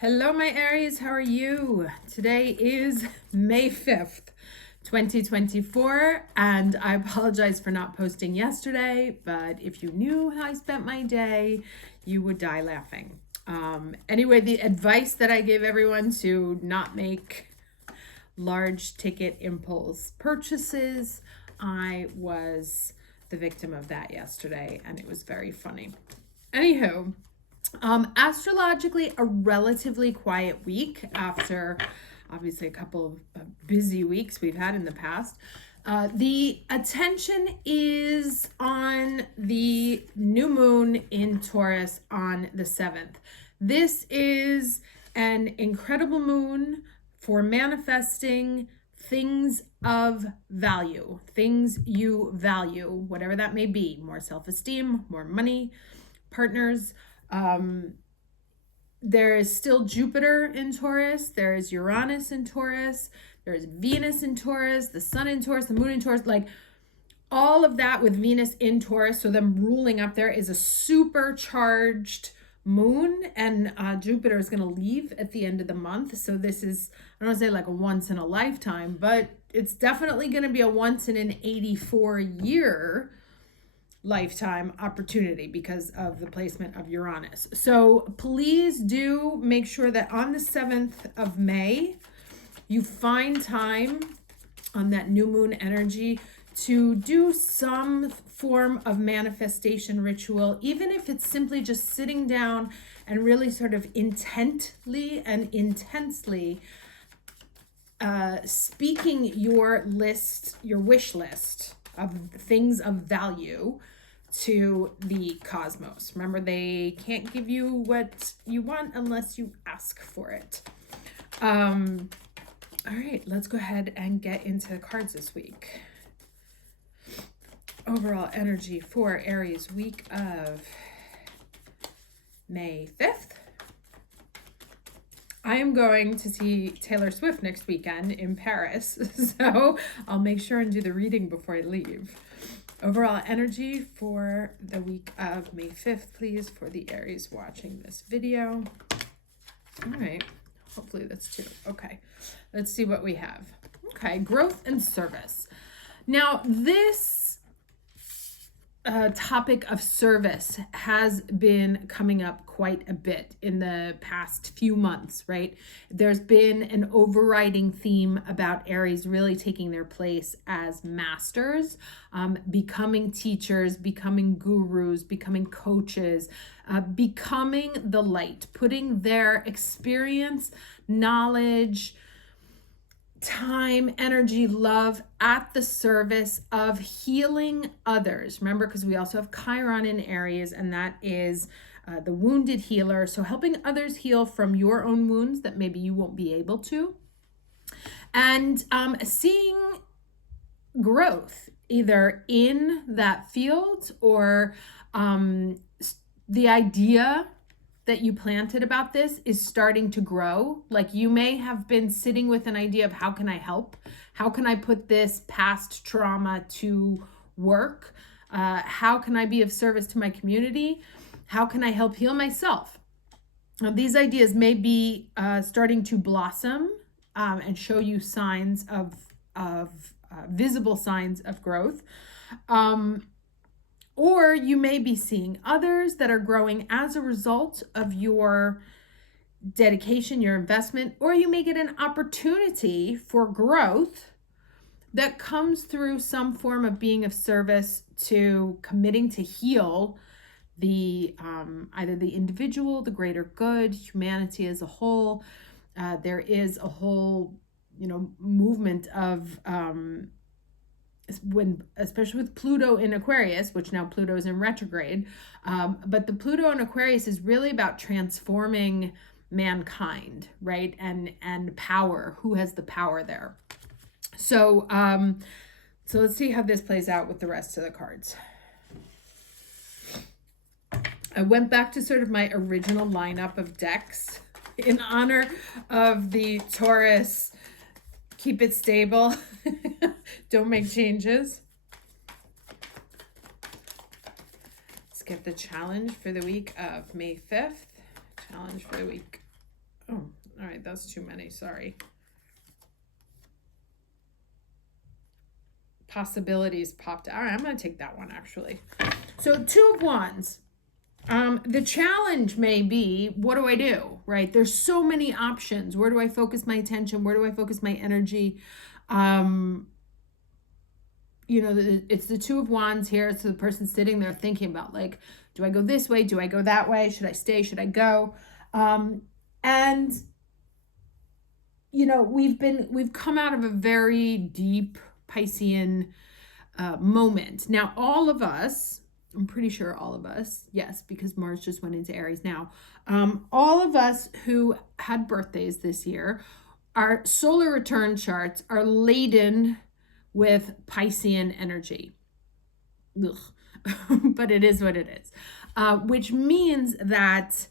Hello, my Aries. How are you? Today is May 5th, 2024, and I apologize for not posting yesterday, but if you knew how I spent my day, you would die laughing. Anyway, the advice that I gave everyone to not make large ticket impulse purchases, I was the victim of that yesterday, and it was very funny. Anywho, astrologically, a relatively quiet week after obviously a couple of busy weeks we've had in the past. The attention is on the new moon in Taurus on the 7th. This is an incredible moon for manifesting things of value, things you value, whatever that may be, more self-esteem, more money, partners. There is still Jupiter in Taurus. There is Uranus in Taurus. There is Venus in Taurus, the sun in Taurus, the moon in Taurus, like all of that with Venus in Taurus. So them ruling up there is a supercharged moon, and Jupiter is going to leave at the end of the month. So this is, I don't want to say like a once in a lifetime, but it's definitely going to be a once in an 84-year lifetime opportunity because of the placement of Uranus. So please do make sure that on the 7th of May, you find time on that new moon energy to do some form of manifestation ritual, even if it's simply just sitting down and really sort of intently and intensely speaking your list, your wish list of things of value to the cosmos. Remember, they can't give you what you want unless you ask for it. All right, let's go ahead and get into the cards this week. Overall energy for Aries, week of May 5th. I am going to see Taylor Swift next weekend in Paris, so I'll make sure and do the reading before I leave. Overall energy for the week of May 5th, please, for the Aries watching this video. All right, hopefully that's two. Okay, let's see what we have. Okay, growth and service. Now, this topic of service has been coming up quite a bit in the past few months, right? There's been an overriding theme about Aries really taking their place as masters, becoming teachers, becoming gurus, becoming coaches, becoming the light, putting their experience, knowledge, time, energy, love at the service of healing others. Remember, because we also have Chiron in Aries, and that is the wounded healer. So helping others heal from your own wounds that maybe you won't be able to. And seeing growth either in that field or the idea that you planted about this is starting to grow. Like you may have been sitting with an idea of how can I help? How can I put this past trauma to work? How can I be of service to my community? How can I help heal myself? Now, these ideas may be starting to blossom and show you signs of visible signs of growth. Or you may be seeing others that are growing as a result of your dedication, your investment, or you may get an opportunity for growth that comes through some form of being of service to committing to heal the either the individual, the greater good, humanity as a whole. There is a whole, movement of especially with Pluto in Aquarius, which now Pluto is in retrograde, but the Pluto in Aquarius is really about transforming mankind, right? And power. Who has the power there? So let's see how this plays out with the rest of the cards. I went back to sort of my original lineup of decks in honor of the Taurus. Keep it stable. Don't make changes. Let's get the challenge for the week of May 5th. Challenge for the week. Oh, that's too many. Sorry. Possibilities popped. All right, I'm going to take that one, actually. So 2 of Wands. The challenge may be, what do I do, right? There's so many options. Where do I focus my attention? Where do I focus my energy? It's the 2 of Wands here. So the person sitting there thinking about, like, do I go this way? Do I go that way? Should I stay? Should I go? And we've come out of a very deep Piscean moment. Now, all of us, I'm pretty sure all of us, yes, because Mars just went into Aries now. All of us who had birthdays this year, our solar return charts are laden with Piscean energy. Ugh. But it is what it is. Which means that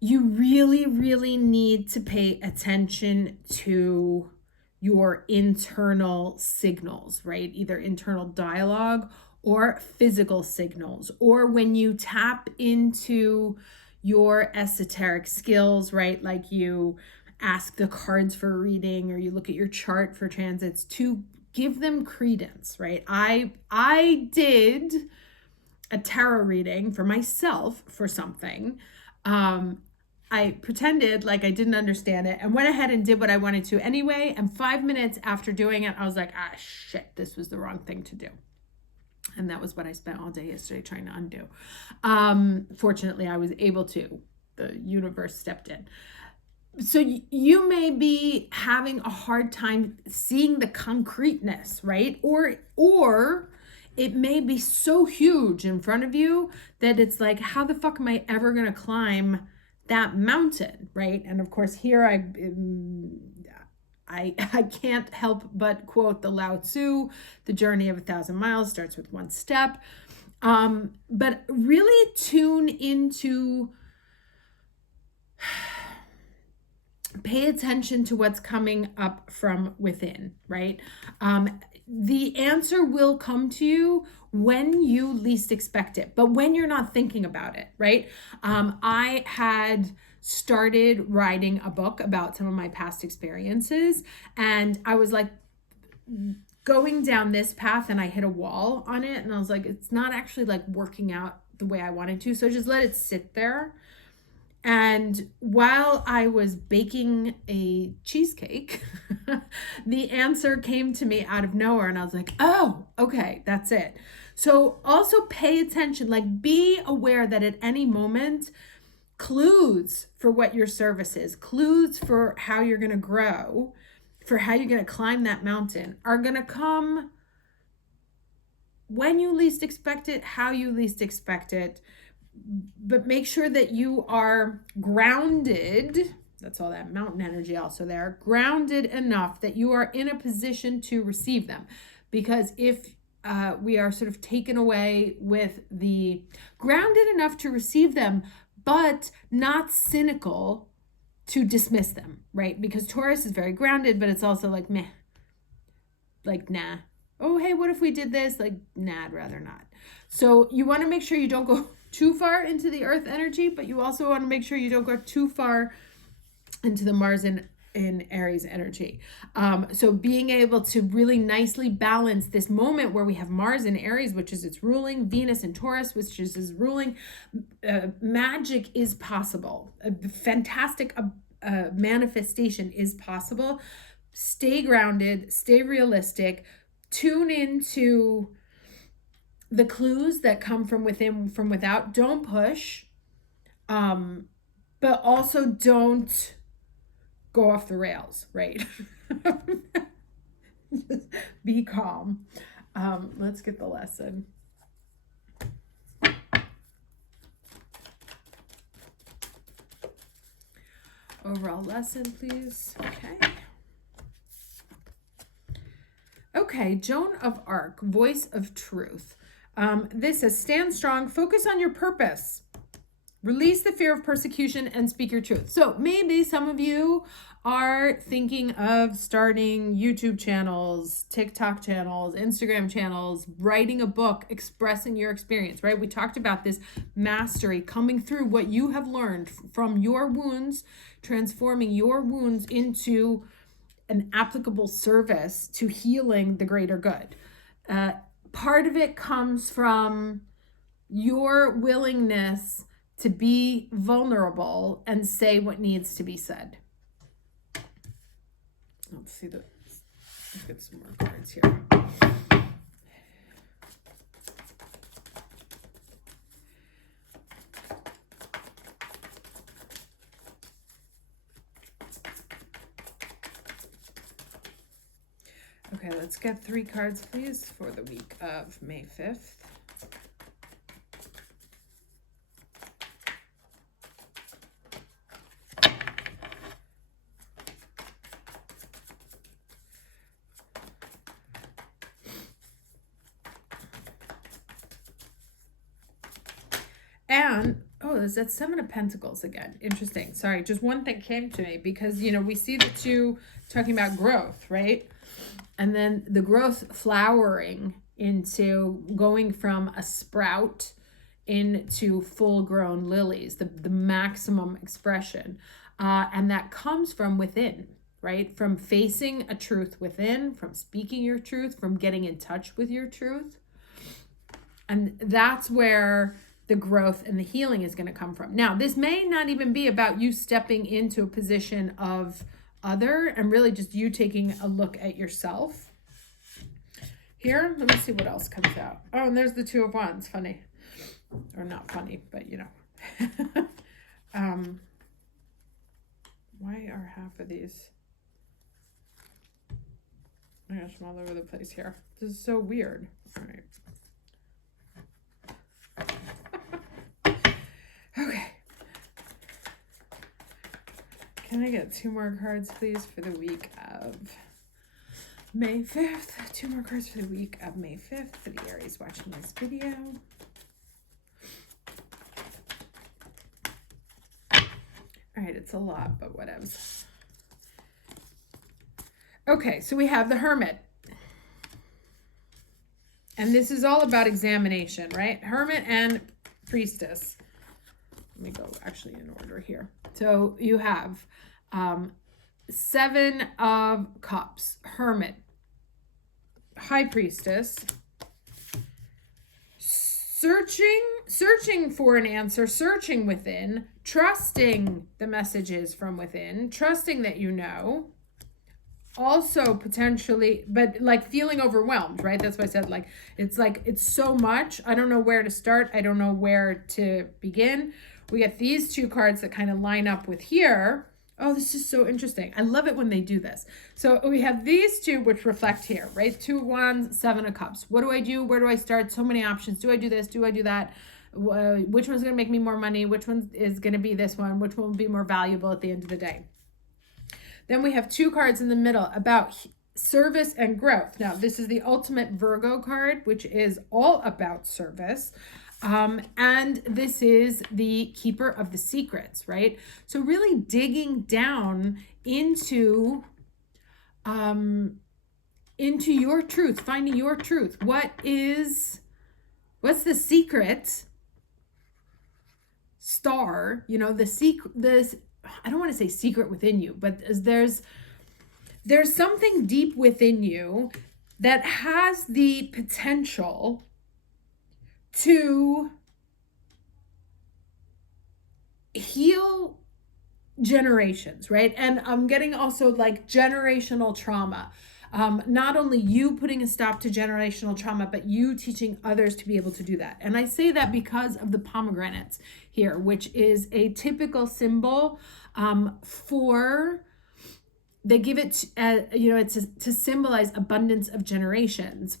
you really, really need to pay attention to your internal signals, right? Either internal dialogue or physical signals, or when you tap into your esoteric skills, right? Like you ask the cards for a reading or you look at your chart for transits, to give them credence, right? I did a tarot reading for myself for something. I pretended like I didn't understand it and went ahead and did what I wanted to anyway. And 5 minutes after doing it, I was like, shit, this was the wrong thing to do. And that was what I spent all day yesterday trying to undo. Fortunately, I was able to. The universe stepped in. So you may be having a hard time seeing the concreteness, right? Or it may be so huge in front of you that it's like, how the fuck am I ever going to climb that mountain, right? And of course, here I can't help but quote the Lao Tzu, the journey of 1,000 miles starts with 1 step. But really tune into, pay attention to what's coming up from within, right? The answer will come to you when you least expect it, but when you're not thinking about it, right? I had started writing a book about some of my past experiences, and I was like going down this path and I hit a wall on it, and I was like, it's not actually like working out the way I wanted to, so just let it sit there. And while I was baking a cheesecake, the answer came to me out of nowhere. And I was like, oh, okay, that's it. So also pay attention, like be aware that at any moment, clues for what your service is, clues for how you're going to grow, for how you're going to climb that mountain are going to come when you least expect it, how you least expect it. But make sure that you are grounded. That's all that mountain energy also there. Grounded enough that you are in a position to receive them. Because if we are sort of taken away with the grounded enough to receive them, but not cynical to dismiss them, right? Because Taurus is very grounded, but it's also like, meh, like, nah. Oh, hey, what if we did this? Like, nah, I'd rather not. So you want to make sure you don't go too far into the earth energy, but you also want to make sure you don't go too far into the Mars in Aries energy. So being able to really nicely balance this moment where we have Mars in Aries, which is its ruling, Venus in Taurus, which is its ruling, magic is possible. A fantastic manifestation is possible. Stay grounded, stay realistic, tune into the clues that come from within, from without. Don't push, but also don't go off the rails, right? Just be calm. Let's get the lesson. Overall lesson, please. Okay, Joan of Arc, voice of truth. This is stand strong, focus on your purpose. Release the fear of persecution and speak your truth. So maybe some of you are thinking of starting YouTube channels, TikTok channels, Instagram channels, writing a book, expressing your experience, right? We talked about this mastery, coming through what you have learned from your wounds, transforming your wounds into an applicable service to healing the greater good. Part of it comes from your willingness to be vulnerable and say what needs to be said. Let's see let's get some more cards here. Okay, let's get 3 cards, please, for the week of May 5th. And, oh, there's that 7 of Pentacles again. Interesting. Sorry, just one thing came to me because, you know, we see the 2 talking about growth, right? And then the growth flowering into going from a sprout into full-grown lilies, the maximum expression. And that comes from within, right? From facing a truth within, from speaking your truth, from getting in touch with your truth. And that's where the growth and the healing is going to come from. Now, this may not even be about you stepping into a position of other and really just you taking a look at yourself. Here, let me see what else comes out. Oh, and there's the 2 of Wands. Funny. Or not funny, but you know. Why are half of these? Oh my gosh, I'm all over the place here. This is so weird. All right. Okay. Can I get 2 more cards, please, for the week of May 5th? 2 more cards for the week of May 5th for the Aries watching this video. All right, it's a lot, but whatevs. Okay, so we have the Hermit. And this is all about examination, right? Hermit and Priestess. Let me go actually in order here. So you have 7 of Cups, Hermit, High Priestess, searching for an answer, searching within, trusting the messages from within, trusting that you know, also potentially, but like feeling overwhelmed, right? That's why I said like it's so much. I don't know where to start. I don't know where to begin. We get these 2 cards that kind of line up with here. Oh, this is so interesting. I love it when they do this. So we have these 2 which reflect here, right? 2 of Wands, 7 of Cups. What do I do? Where do I start? So many options. Do I do this? Do I do that? Which one's going to make me more money? Which one is going to be this one? Which one will be more valuable at the end of the day? Then we have 2 cards in the middle about service and growth. Now, this is the ultimate Virgo card, which is all about service. And this is the keeper of the secrets, right? So really digging down into your truth, finding your truth. What's the secret star, you know, I don't want to say secret within you, but there's something deep within you that has the potential to heal generations, right? And I'm getting also like generational trauma. Not only you putting a stop to generational trauma, but you teaching others to be able to do that. And I say that because of the pomegranates here, which is a typical symbol they give it, it's to symbolize abundance of generations.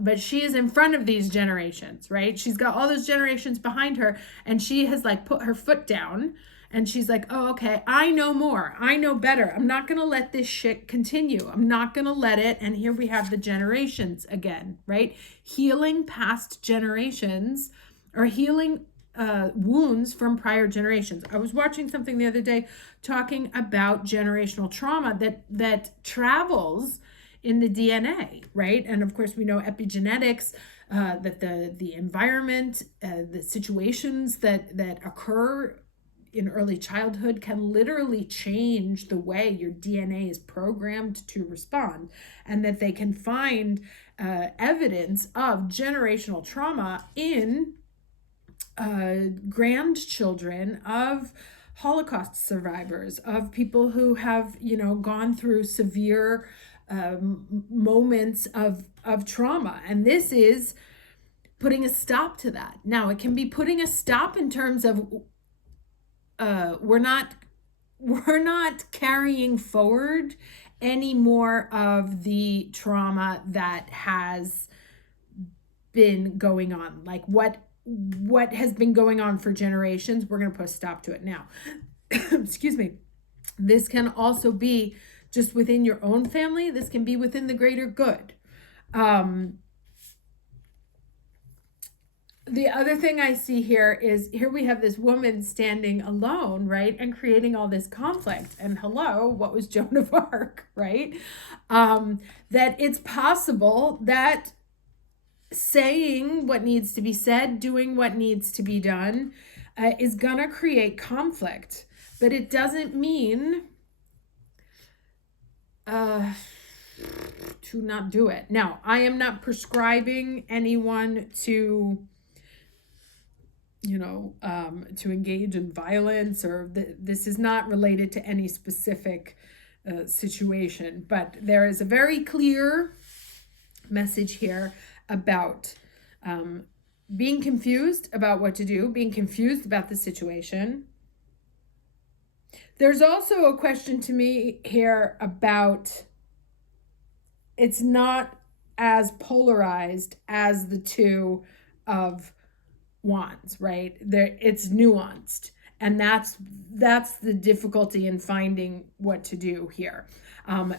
But she is in front of these generations, right? She's got all those generations behind her, and she has like put her foot down, and she's like, oh, okay, I know more. I know better. I'm not going to let this shit continue. I'm not going to let it. And here we have the generations again, right? Healing past generations, or healing wounds from prior generations. I was watching something the other day talking about generational trauma that travels in the DNA, right? And of course, we know epigenetics, that the environment, the situations that occur in early childhood can literally change the way your DNA is programmed to respond, and that they can find evidence of generational trauma in grandchildren of Holocaust survivors, of people who have, gone through severe moments of trauma. And this is putting a stop to that. Now, it can be putting a stop in terms of we're not carrying forward any more of the trauma that has been going on. Like what has been going on for generations, we're going to put a stop to it now. Excuse me. This can also be just within your own family. This can be within the greater good. The other thing I see here is, here we have this woman standing alone, right? And creating all this conflict. And hello, what was Joan of Arc, right? That it's possible that saying what needs to be said, doing what needs to be done, is gonna create conflict. But it doesn't mean to not do it. Now, I am not prescribing anyone to to engage in violence, or this is not related to any specific situation, but there is a very clear message here about being confused about what to do, being confused about the situation. There's also a question to me here about, it's not as polarized as the Two of Wands, right? It's nuanced, and that's the difficulty in finding what to do here,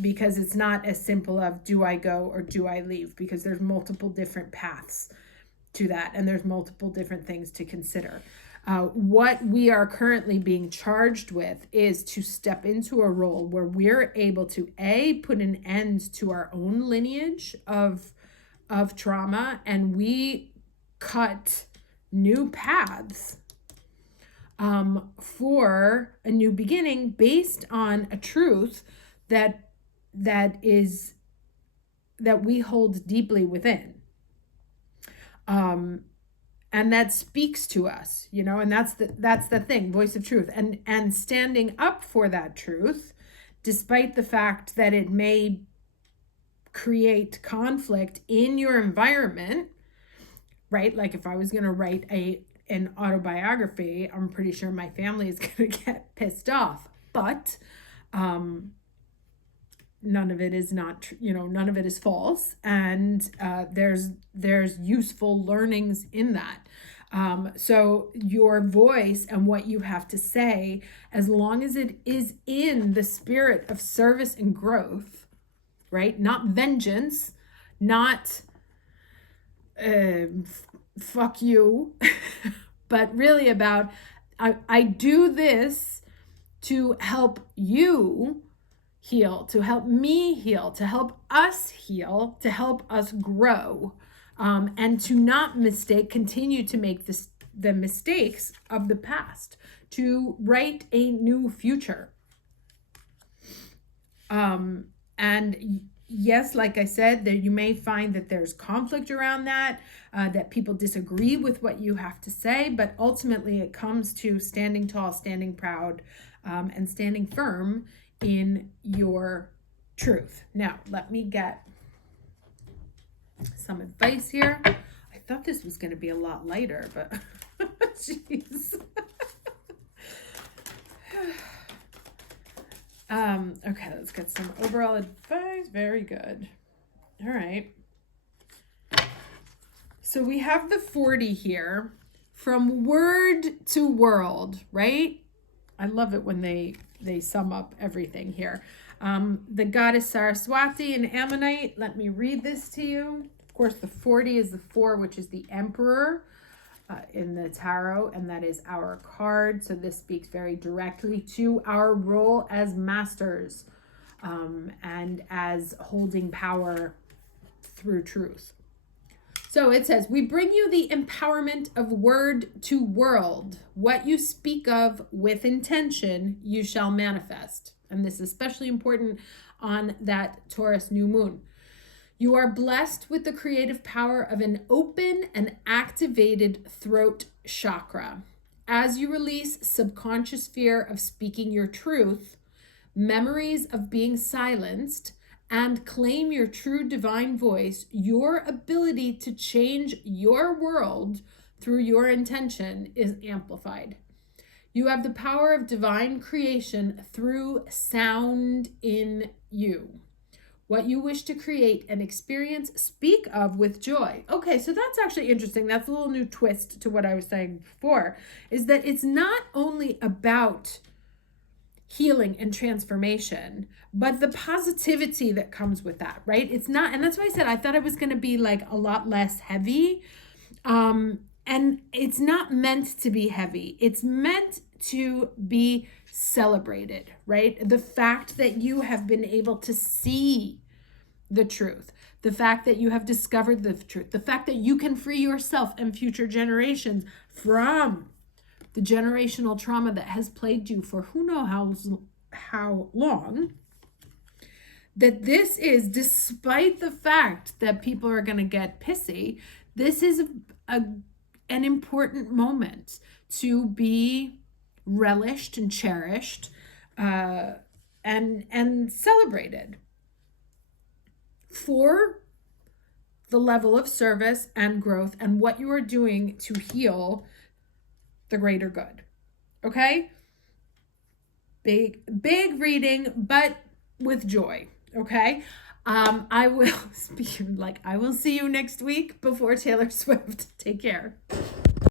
because it's not as simple of, do I go or do I leave? Because there's multiple different paths to that, and there's multiple different things to consider. What we are currently being charged with is to step into a role where we're able to put an end to our own lineage of trauma, and we cut new paths for a new beginning based on a truth that we hold deeply within, and that speaks to us, and that's the thing, voice of truth, and standing up for that truth, despite the fact that it may create conflict in your environment. Right? Like if I was going to write an autobiography, I'm pretty sure my family is going to get pissed off, but none of it is not, none of it is false. And there's useful learnings in that. So your voice and what you have to say, as long as it is in the spirit of service and growth, right? Not vengeance, not fuck you, but really about, I do this to help you heal, to help me heal, to help us heal, to help us grow, and to not continue to make the mistakes of the past, to write a new future. And yes, like I said, that you may find that there's conflict around that, that people disagree with what you have to say, but ultimately it comes to standing tall, standing proud, and standing firm in your truth. Now, let me get some advice here. I thought this was going to be a lot lighter, but jeez. Okay, let's get some overall advice. Very good. All right. So we have the 40 here, from word to world, right? I love it when they sum up everything here. The goddess Saraswati and Ammonite. Let me read this to you. Of course, the 40 is the 4, which is the emperor. in the tarot, and that is our card. So this speaks very directly to our role as masters, and as holding power through truth. So it says, we bring you the empowerment of word to world. What you speak of with intention, you shall manifest. And this is especially important on that Taurus new moon. You are blessed with the creative power of an open and activated throat chakra. As you release subconscious fear of speaking your truth, memories of being silenced, and claim your true divine voice, your ability to change your world through your intention is amplified. You have the power of divine creation through sound in you. What you wish to create and experience, speak of with joy. Okay, so that's actually interesting. That's a little new twist to what I was saying before, is that it's not only about healing and transformation, but the positivity that comes with that, right? It's not, and that's why I said I thought it was going to be like a lot less heavy. And it's not meant to be heavy. It's meant to be celebrated, right? The fact that you have been able to see the truth, the fact that you have discovered the truth, the fact that you can free yourself and future generations from the generational trauma that has plagued you for who knows how long, that this is, despite the fact that people are going to get pissy, this is an important moment to be relished and cherished, and celebrated for the level of service and growth and what you are doing to heal the greater good. Okay? Big reading, but with joy. Okay? I will see you next week before Taylor Swift. Take care.